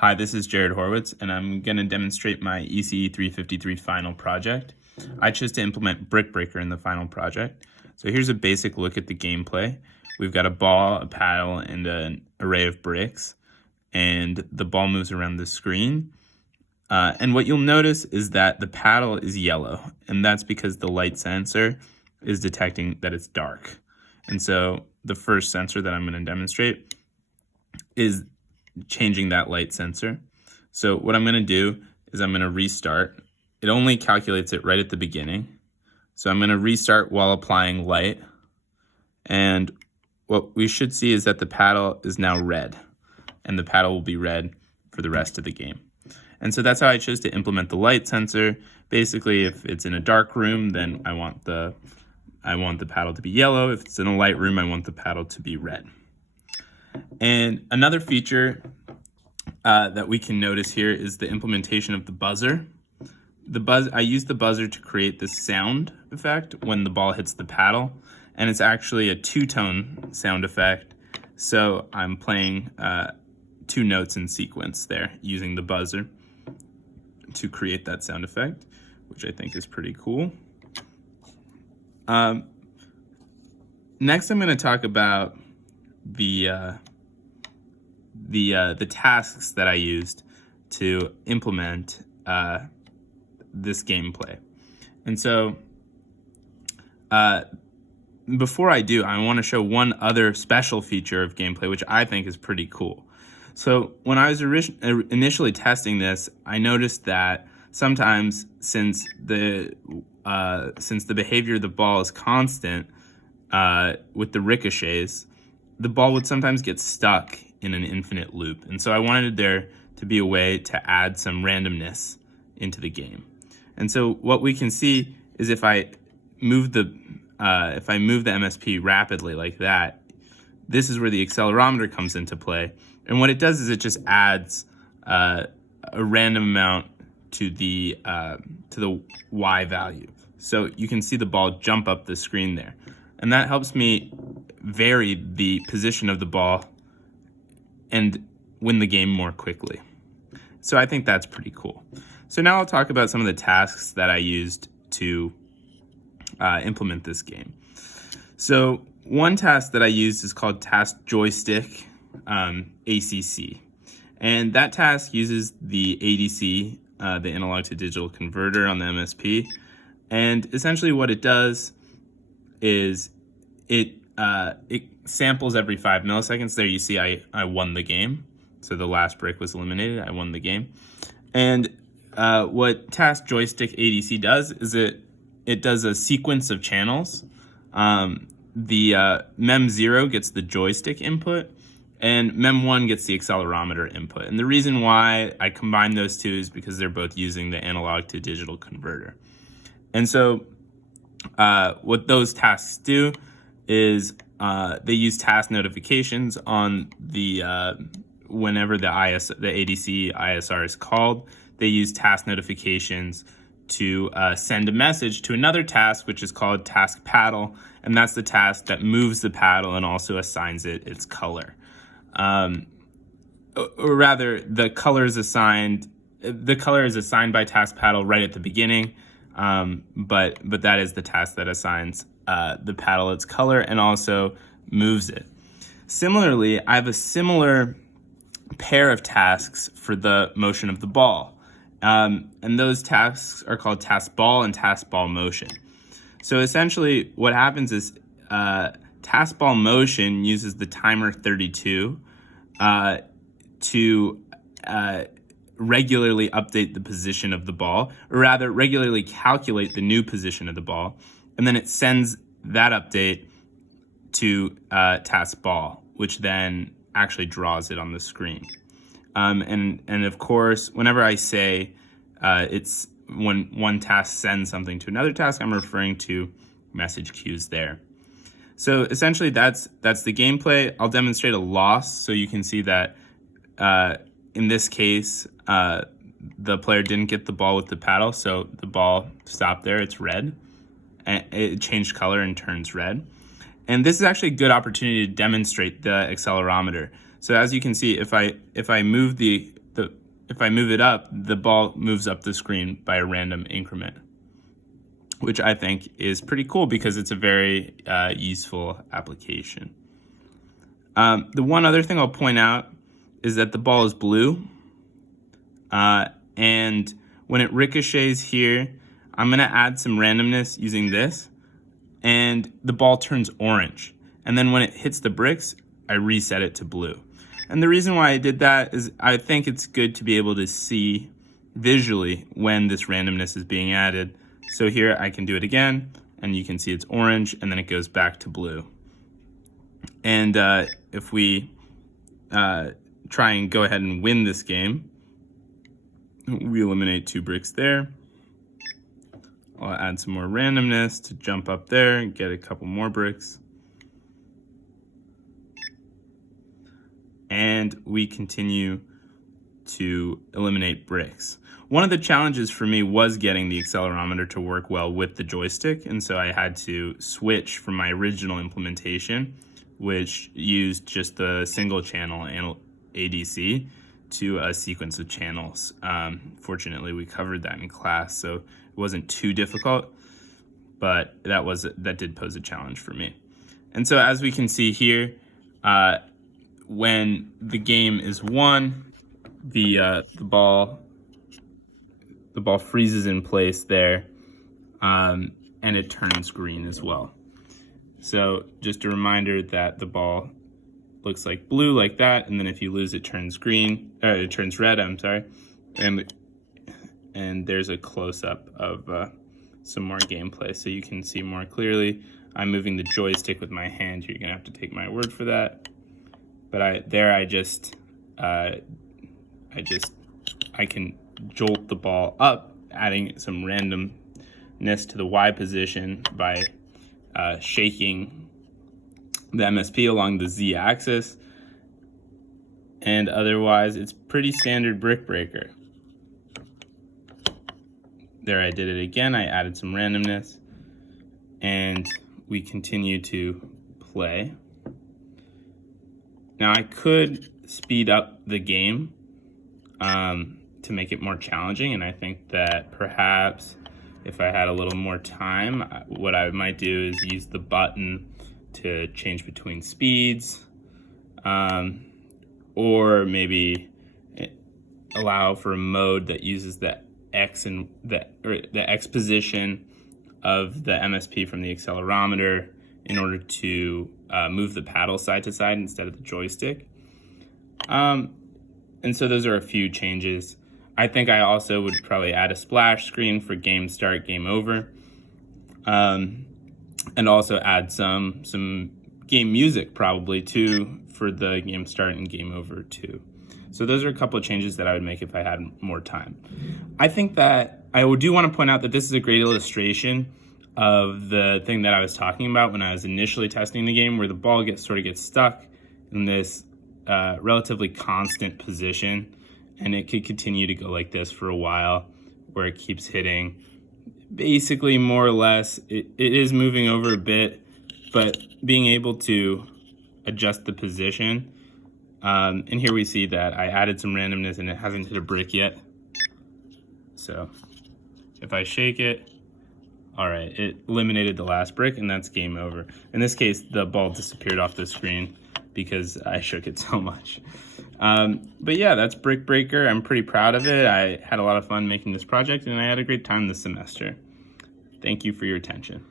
Hi, this is Jared Horwitz, and I'm going to demonstrate my ECE 353 final project. I chose to implement Brick Breaker in the final project. So here's a basic look at the gameplay. We've got a ball, a paddle, and an array of bricks, and the ball moves around the screen. And what you'll notice is that the paddle is yellow, and that's because the light sensor is detecting that it's dark. And so the first sensor that I'm going to demonstrate is changing that light sensor. So what I'm going to do is I'm going to restart. It only calculates it right at the beginning. So I'm going to restart while applying light. And what we should see is that the paddle is now red, and the paddle will be red for the rest of the game. And so that's how I chose to implement the light sensor. Basically, if it's in a dark room, then I want the paddle to be yellow. If it's in a light room, I want the paddle to be red. And another feature that we can notice here is the implementation of the buzzer. I use the buzzer to create this sound effect when the ball hits the paddle, and it's actually a two-tone sound effect. So I'm playing two notes in sequence there using the buzzer to create that sound effect, which I think is pretty cool. Next, I'm going to talk about the tasks that I used to implement this gameplay. And so before I do, I want to show one other special feature of gameplay, which I think is pretty cool. So when I was initially testing this, I noticed that sometimes since the behavior of the ball is constant with the ricochets, the ball would sometimes get stuck in an infinite loop. And so I wanted there to be a way to add some randomness into the game. And so what we can see is if I move the MSP rapidly like that, this is where the accelerometer comes into play. And what it does is it just adds a random amount to the Y value. So you can see the ball jump up the screen there. And that helps me vary the position of the ball and win the game more quickly. So I think that's pretty cool. So now I'll talk about some of the tasks that I used to implement this game. So one task that I used is called Task Joystick ACC. And that task uses the ADC, the analog to digital converter on the MSP. And essentially what it does is it samples every 5 milliseconds. There you see I won the game. So the last brick was eliminated. I won the game. And what Task Joystick ADC does is it does a sequence of channels. The MEM0 gets the joystick input, and MEM1 gets the accelerometer input. And the reason why I combine those two is because they're both using the analog to digital converter. And so what those tasks do is they use task notifications on the whenever the ADC ISR is called. They use task notifications to send a message to another task, which is called Task Paddle, and that's the task that moves the paddle and also assigns it its color. Or rather, the color is assigned by Task Paddle right at the beginning, but that is the task that assigns the paddle its color and also moves it. Similarly, I have a similar pair of tasks for the motion of the ball. And those tasks are called Task Ball and Task Ball Motion. So essentially what happens is Task Ball Motion uses the timer 32 to regularly update the position of the ball, or rather regularly calculate the new position of the ball, and then it sends that update to Task Ball, which then actually draws it on the screen. And of course, whenever I say it's when one task sends something to another task, I'm referring to message queues there. So essentially that's the gameplay. I'll demonstrate a loss so you can see that in this case, the player didn't get the ball with the paddle, so the ball stopped there, it's red. And it changed color and turns red. And this is actually a good opportunity to demonstrate the accelerometer. So as you can see, if I move the if I move it up, the ball moves up the screen by a random increment, which I think is pretty cool because it's a very useful application. The one other thing I'll point out is that the ball is blue, and when it ricochets here, I'm going to add some randomness using this, and the ball turns orange. And then when it hits the bricks, I reset it to blue. And the reason why I did that is I think it's good to be able to see visually when this randomness is being added. So here I can do it again, and you can see it's orange, and then it goes back to blue. And if we try and go ahead and win this game, we eliminate 2 bricks there. I'll add some more randomness to jump up there and get a couple more bricks. And we continue to eliminate bricks. One of the challenges for me was getting the accelerometer to work well with the joystick, and so I had to switch from my original implementation, which used just the single channel ADC, to a sequence of channels. Fortunately, we covered that in class, so it wasn't too difficult, but that did pose a challenge for me. And so as we can see here, when the game is won, the ball freezes in place there, and it turns green as well. So just a reminder that the ball looks like blue like that, and then if you lose, it turns green, or it turns red, I'm sorry. And there's a close-up of some more gameplay so you can see more clearly. I'm moving the joystick with my hand. You're gonna have to take my word for that. But I can jolt the ball up, adding some randomness to the Y position by shaking the MSP along the Z axis, and otherwise it's pretty standard brick breaker. There, I did it again. I added some randomness, and we continue to play. Now I could speed up the game to make it more challenging, and I think that perhaps if I had a little more time, what I might do is use the button to change between speeds, or maybe allow for a mode that uses the X and the X position of the MSP from the accelerometer in order to move the paddle side to side instead of the joystick. And so those are a few changes. I think I also would probably add a splash screen for game start, game over, and also add some game music probably too for the game start and game over too. So those are a couple of changes that I would make if I had more time. I think that I do want to point out that this is a great illustration of the thing that I was talking about when I was initially testing the game, where the ball sort of gets stuck in this relatively constant position, and it could continue to go like this for a while, where it keeps hitting. Basically, more or less, it is moving over a bit, but being able to adjust the position. And here we see that I added some randomness and it hasn't hit a brick yet. So if I shake it, all right, it eliminated the last brick, and that's game over. In this case, the ball disappeared off the screen because I shook it so much. But yeah, that's Brick Breaker. I'm pretty proud of it. I had a lot of fun making this project, and I had a great time this semester. Thank you for your attention.